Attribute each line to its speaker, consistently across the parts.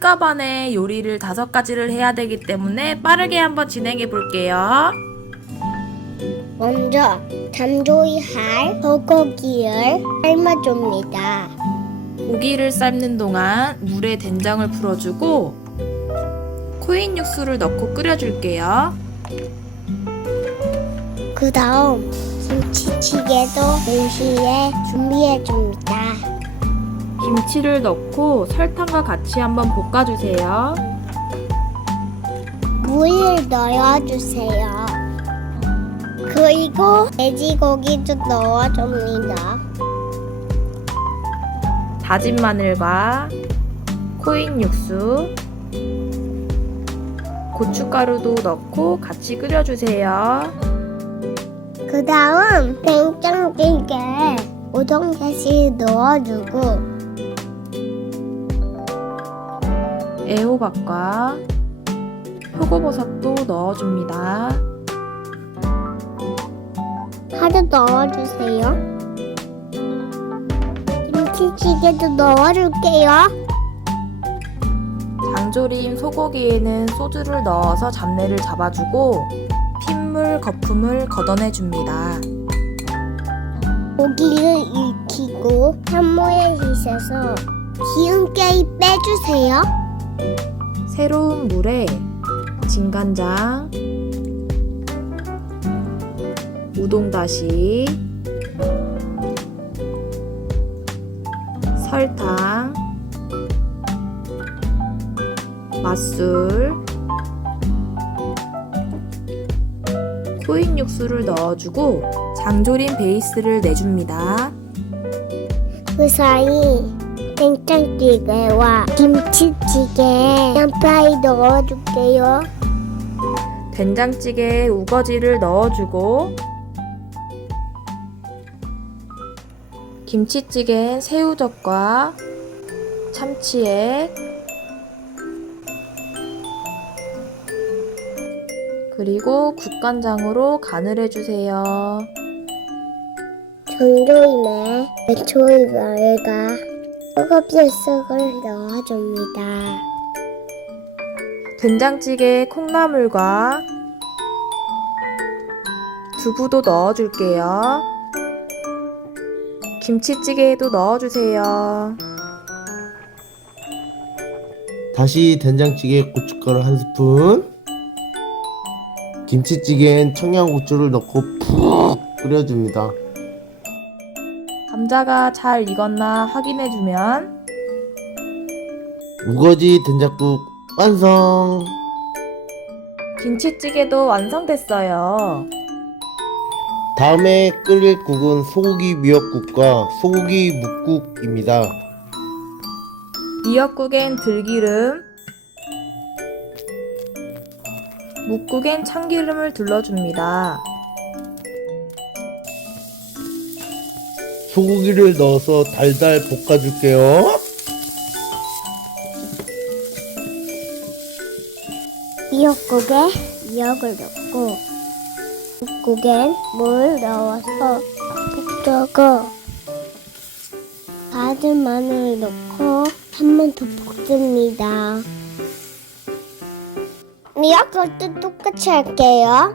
Speaker 1: 한꺼번에 요리를 5가지를 해야 되기 때문에 빠르게 한번 진행해 볼게요.
Speaker 2: 먼저 잠조이할 소고기를 삶아줍니다.
Speaker 1: 고기를 삶는 동안 물에 된장을 풀어주고 코인 육수를 넣고 끓여줄게요.
Speaker 2: 그 다음 김치찌개도 동시에 준비해줍니다.
Speaker 1: 김치를 넣고 설탕과 같이 한번 볶아주세요.
Speaker 2: 물을 넣어주세요. 그리고 돼지고기도 넣어줍니다.
Speaker 1: 다진 마늘과 코인 육수, 고춧가루도 넣고 같이 끓여주세요.
Speaker 2: 그 다음 된장찌개에 우동다시 넣어주고
Speaker 1: 애호박과 표고버섯도 넣어줍니다.
Speaker 2: 파도 넣어주세요. 김치찌개도 넣어줄게요.
Speaker 1: 장조림 소고기에는 소주를 넣어서 잡내를 잡아주고 핏물, 거품을 걷어내줍니다.
Speaker 2: 고기를 익히고 찬물에 씻어서 기름기 빼주세요.
Speaker 1: 새로운 물에 진간장, 우동다시, 설탕, 맛술, 코인 육수를 넣어주고 장조림 베이스를 내줍니다.
Speaker 2: 그 사이 된장찌개와 김치찌개에 양파를 넣어줄게요.
Speaker 1: 된장찌개에 우거지를 넣어주고 김치찌개엔 새우젓과 참치액 그리고 국간장으로 간을 해주세요.
Speaker 2: 장조림에 메초이말과 소금슬을 넣어줍니다.
Speaker 1: 된장찌개에 콩나물과 두부도 넣어줄게요. 김치찌개에도 넣어주세요.
Speaker 3: 다시 된장찌개에 고춧가루 1스푼, 김치찌개엔 청양고추를 넣고 푹 끓여줍니다.
Speaker 1: 감자가 잘 익었나 확인해주면
Speaker 3: 우거지 된장국 완성!
Speaker 1: 김치찌개도 완성됐어요.
Speaker 3: 다음에 끓일 국은 소고기 미역국과 소고기 묵국입니다.
Speaker 1: 미역국엔 들기름, 묵국엔 참기름을 둘러줍니다.
Speaker 3: 소고기를 넣어서 달달 볶아줄게요.
Speaker 2: 미역국에 미역을 넣고 묵국엔 물 넣어서 볶다가 다진 마늘 넣고 한 번 더 볶습니다. 미역국도 똑같이 할게요.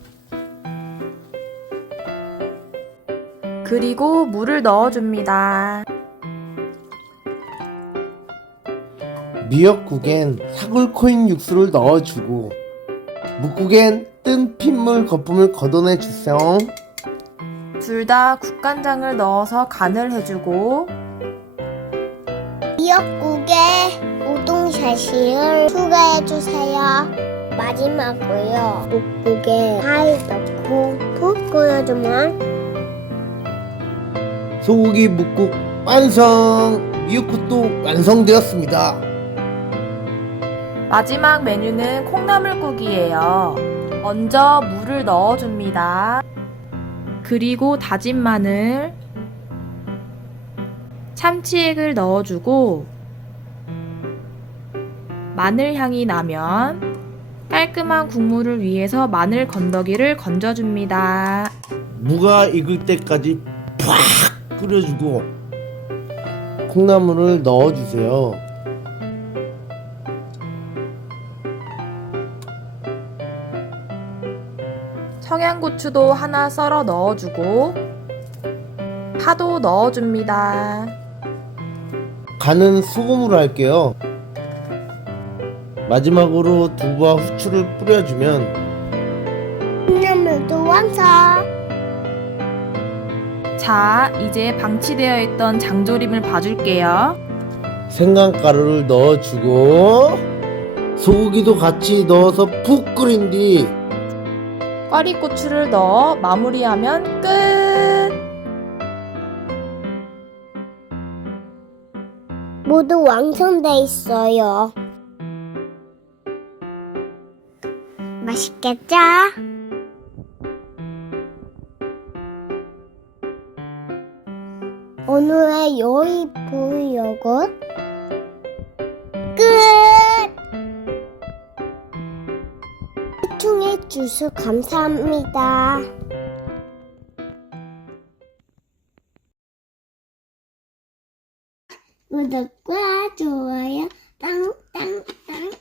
Speaker 1: 그리고 물을 넣어줍니다.
Speaker 3: 미역국엔 사골코인 육수를 넣어주고 묵국엔 뜬 핏물 거품을 걷어내주세요.
Speaker 1: 둘 다 국간장을 넣어서 간을 해주고
Speaker 2: 미역국에 우동샤시를 추가해주세요. 마지막으로 묵국에 파를 넣고 푹 끓여주면
Speaker 3: 소고기 묵국 완성! 미역국도 완성되었습니다.
Speaker 1: 마지막 메뉴는 콩나물국이에요. 먼저 물을 넣어줍니다. 그리고 다진 마늘, 참치액을 넣어주고 마늘 향이 나면 깔끔한 국물을 위해서 마늘 건더기를 건져줍니다.
Speaker 3: 무가 익을 때까지 팍 끓여주고 콩나물을 넣어주세요.
Speaker 1: 청양고추도 하나 썰어 넣어주고 파도 넣어줍니다.
Speaker 3: 간은 소금으로 할게요. 마지막으로 두부와 후추를 뿌려주면
Speaker 2: 콩나물도 완성.
Speaker 1: 자, 이제 방치되어 있던 장조림을 봐줄게요.
Speaker 3: 생강가루를 넣어주고 소고기도 같이 넣어서 푹 끓인 뒤
Speaker 1: 꽈리고추를 넣어 마무리하면 끝!
Speaker 2: 모두 완성돼 있어요. 맛있겠죠? 오늘의 요리 브이로그 끝! 시청해주셔서 감사합니다. 구독과 좋아요 땅땅땅